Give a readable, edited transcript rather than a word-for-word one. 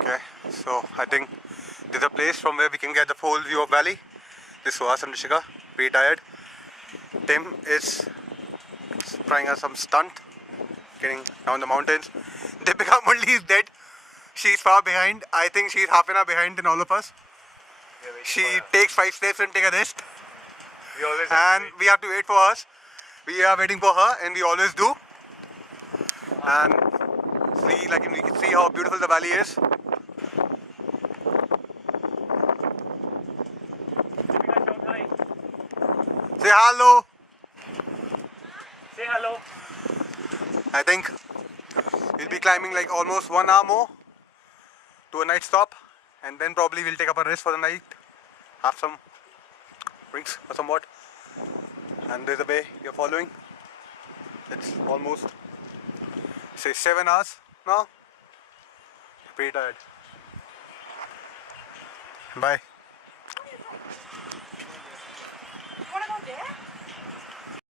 Okay, so I think there's a place from where we can get the full view of valley. This is Suhas and Rishika, pretty tired. Tim is trying us some stunt, getting down the mountains. Deepika Murli is dead. She's far behind. I think she's half an hour behind than all of us. She takes 5 steps and take a rest. And we have to wait for us. We are waiting for her and we always do. And see, like we can see how beautiful the valley is. Say hello. Say hello. I think we'll be climbing like almost 1 hour more to a night stop, and then probably we'll take up a rest for the night, have some drinks or somewhat. And there's a bay you're following. It's almost say 7 hours now. Pretty tired. Bye.